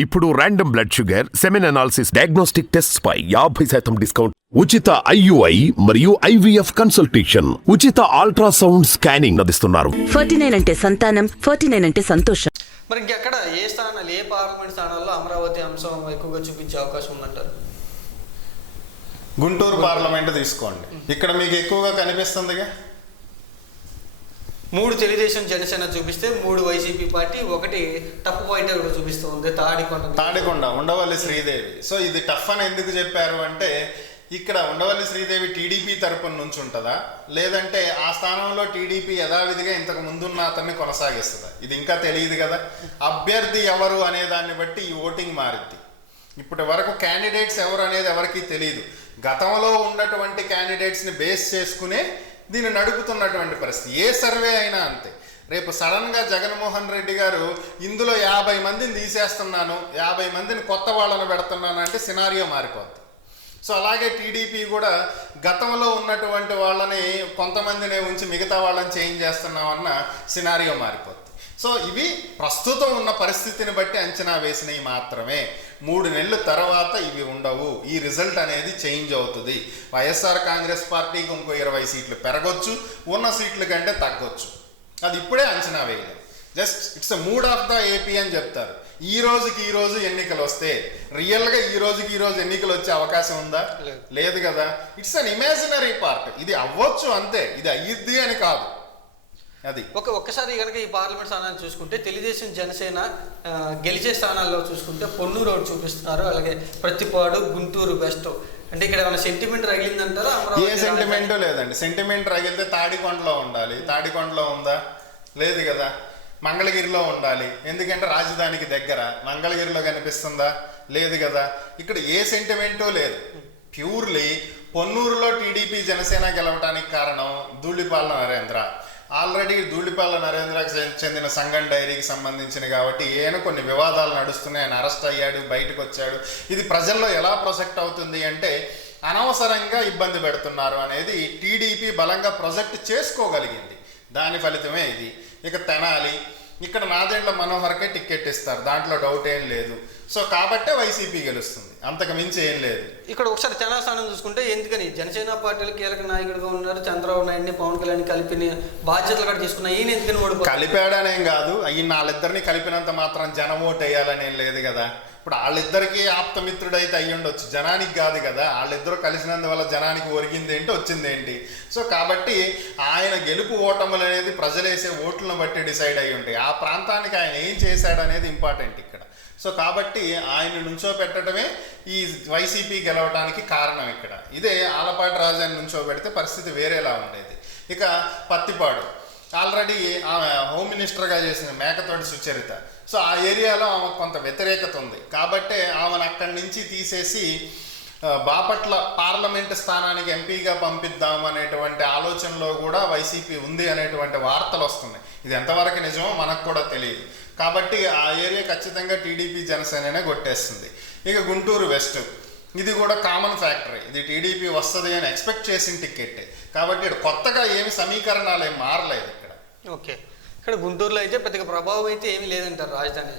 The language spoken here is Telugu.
ఇప్పుడు random blood sugar, semen analysis, diagnostic tests పై 50% డిస్కౌంట్, ఉచిత IUI మరియు IVF కన్సల్టేషన్, ఉచిత అల్ట్రాసౌండ్ స్కానింగ్ అందిస్తున్నారు. 49 అంటే సంతానం, 49 అంటే సంతోషం. మరి ఇంకెక్కడ ఏ స్థానాలు, ఏ పార్లమెంట్ స్థానాల్లో అమరావతి అంశం ఎక్కువగా చూపించే అవకాశం ఉందంటారు? గుంటూరు పార్లమెంట్ తీసుకోండి, ఇక్కడ మీకు ఎక్కువగా కనిపిస్తుందిగా. 3 తెలుగుదేశం జనసేన చూపిస్తే 3 వైసీపీ పార్టీ, 1 టఫ్ పాయింట్ చూపిస్తుంది తాడికొండ ఉండవల్లి శ్రీదేవి. సో ఇది టఫ్ అని ఎందుకు చెప్పారు అంటే, ఇక్కడ ఉండవల్లి శ్రీదేవి టీడీపీ తరపున నుంచి ఉంటుందా, లేదంటే ఆ స్థానంలో టీడీపీ యథావిధిగా ఇంతకు ముందున్న అతన్ని కొనసాగిస్తుందా, ఇది ఇంకా తెలియదు కదా. అభ్యర్థి ఎవరు అనే దాన్ని బట్టి ఈ ఓటింగ్ మారిద్ది. ఇప్పటి వరకు క్యాండిడేట్స్ ఎవరు అనేది ఎవరికీ తెలియదు. గతంలో ఉన్నటువంటి క్యాండిడేట్స్ని బేస్ చేసుకునే దీన్ని నడుపుతున్నటువంటి పరిస్థితి. ఏ సర్వే అయినా అంతే. రేపు సడన్గా జగన్మోహన్ రెడ్డి గారు ఇందులో 50 మందిని తీసేస్తున్నాను, 50 మందిని కొత్త వాళ్ళను పెడుతున్నాను అంటే సినారియో మారిపోద్ది. సో అలాగే టీడీపీ కూడా గతంలో ఉన్నటువంటి వాళ్ళని కొంతమందినే ఉంచి మిగతా వాళ్ళని చేంజ్ చేస్తున్నామన్న సినారియో మారిపోద్ది. సో ఇవి ప్రస్తుతం ఉన్న పరిస్థితిని బట్టి అంచనా వేసినవి మాత్రమే. 3 నెలల తర్వాత ఇవి ఉండవు. ఈ రిజల్ట్ అనేది చేంజ్ అవుతుంది. వైఎస్ఆర్ కాంగ్రెస్ పార్టీకి ఇంకో 20 సీట్లు పెరగొచ్చు, ఉన్న సీట్ల కంటే తగ్గొచ్చు. అది ఇప్పుడే అంచనా వేయలేదు. Just it's a mood of the AP అని చెప్తారు. ఈ రోజు ఎన్నికలు వస్తే రియల్గా ఈ రోజు ఎన్నికలు వచ్చే అవకాశం ఉందా? లేదు కదా. It's an imaginary part. ఇది అవ్వచ్చు అంతే, ఇది అయ్యిద్ది అని కాదు. అది ఒక్కసారి కనుక ఈ పార్లమెంట్ స్థానాన్ని చూసుకుంటే తెలుగుదేశం జనసేన గెలిచే స్థానాల్లో చూసుకుంటే పొన్నూరు ఒకటి చూపిస్తున్నారు, అలాగే ప్రతిపాడు, గుంటూరు వెస్ట్. అంటే ఇక్కడ ఏమైనా సెంటిమెంట్ రగిలిందంటారా? ఏ సెంటిమెంటో లేదండి. సెంటిమెంట్ రగిలితే తాడికొండలో ఉండాలి. తాడికొండలో ఉందా? లేదు కదా. మంగళగిరిలో ఉండాలి, ఎందుకంటే రాజధానికి దగ్గర. మంగళగిరిలో కనిపిస్తుందా? లేదు కదా. ఇక్కడ ఏ సెంటిమెంటో లేదు. ప్యూర్లీ పొన్నూరులో టీడీపీ జనసేన గెలవడానికి కారణం ధూళిపాల నరేంద్ర. ఆల్రెడీ ధూళిపాల నరేంద్రకు చెందిన సంగం డైరీకి సంబంధించిన కాబట్టి ఈయన కొన్ని వివాదాలు నడుస్తున్నాయి. ఆయన అరెస్ట్ అయ్యాడు, బయటకు వచ్చాడు. ఇది ప్రజల్లో ఎలా ప్రొజెక్ట్ అవుతుంది అంటే, అనవసరంగా ఇబ్బంది పెడుతున్నారు అనేది టీడీపీ బలంగా ప్రొజెక్ట్ చేసుకోగలిగింది. దాని ఫలితమే ఇది. ఇక తెనాలి, ఇక్కడ నాదెండ్ల మనోహర్కే టికెట్ ఇస్తారు, దాంట్లో డౌట్ ఏం లేదు. సో కాబట్టే వైసీపీ గెలుస్తుంది, అంతకు మించి ఏం లేదు. ఇక్కడ ఒకసారి తెనాలి స్థానం చూసుకుంటే, ఎందుకని జనసేన పార్టీలు కీలక నాయకుడిగా ఉన్నారు చంద్రబాబు నాయుడిని, పవన్ కళ్యాణ్ కలిపి బాధ్యతలు కూడా తీసుకున్నా, ఈయన ఎందుకని ఓడిపోయి కలిపాడనేం కాదు. ఈ వాళ్ళిద్దరిని కలిపినంత మాత్రం జనం ఓటు వేయాలని ఏం లేదు కదా. ఇప్పుడు వాళ్ళిద్దరికీ ఆప్తమిత్రుడైతే అయ్యి ఉండొచ్చు, జనానికి కాదు కదా. వాళ్ళిద్దరూ కలిసినందువల్ల జనానికి ఒరిగింది ఏంటి, వచ్చింది ఏంటి. సో కాబట్టి ఆయన గెలుపు ఓటములు అనేది ప్రజలేసే ఓట్లను బట్టి డిసైడ్ అయ్యి ఉంటాయి. ఆ ప్రాంతానికి ఆయన ఏం చేశాడు అనేది ఇంపార్టెంట్ ఇక్కడ. సో కాబట్టి ఆయన నుంచో పెట్టడమే ఈ వైసీపీ గెలవడానికి కారణం ఇక్కడ. ఇదే ఆలపాటి రాజాని నుంచో పెడితే పరిస్థితి వేరేలా ఉండేది. ఇక పత్తిపాడు, ఆల్రెడీ ఆమె హోమ్ మినిస్టర్గా చేసిన మేకతోటి సుచరిత. సో ఆ ఏరియాలో ఆమెకు కొంత వ్యతిరేకత ఉంది కాబట్టి ఆమెను అక్కడి నుంచి తీసేసి బాపట్ల పార్లమెంటు స్థానానికి ఎంపీగా పంపిద్దాం అనేటువంటి ఆలోచనలో కూడా వైసీపీ ఉంది అనేటువంటి వార్తలు వస్తున్నాయి. ఇది ఎంతవరకు నిజమో మనకు కూడా తెలియదు. కాబట్టి ఆ ఏరియా ఖచ్చితంగా టీడీపీ జనసేననే కొట్టేస్తుంది. ఇక గుంటూరు వెస్ట్, ఇది కూడా కామన్ ఫ్యాక్టరీ. ఇది టీడీపీ వస్తుంది అని ఎక్స్పెక్ట్ చేసిన టికెట్టే కాబట్టి ఇక్కడ కొత్తగా ఏమి సమీకరణాలు ఏమి మారలేదు ఇక్కడ. ఓకే, ఇక్కడ గుంటూరులో అయితే పెద్దగా ప్రభావం అయితే ఏమీ లేదంటారు రాజధాని